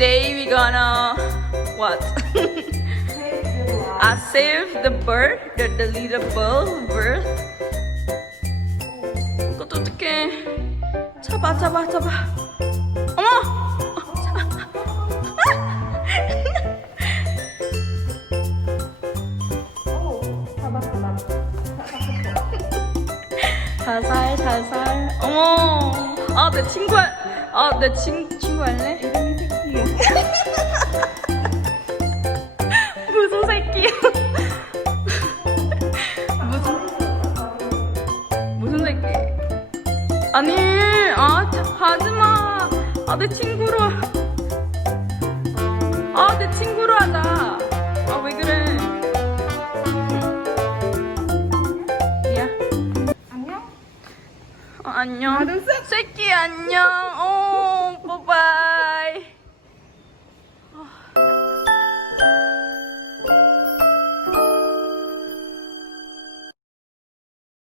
Today we gonna what? Save the bird, the little bird. 이것도 어떡해? 잡아. 어머! 살살. 어머! 내 친구 내 친구 할래? 이름이 새끼야. 무슨 새끼야? 무슨 새끼? 아니, 하지마. 내 친구로. 내 친구로 하자. 왜 그래? 야. 안녕. 안녕. 새끼 안녕.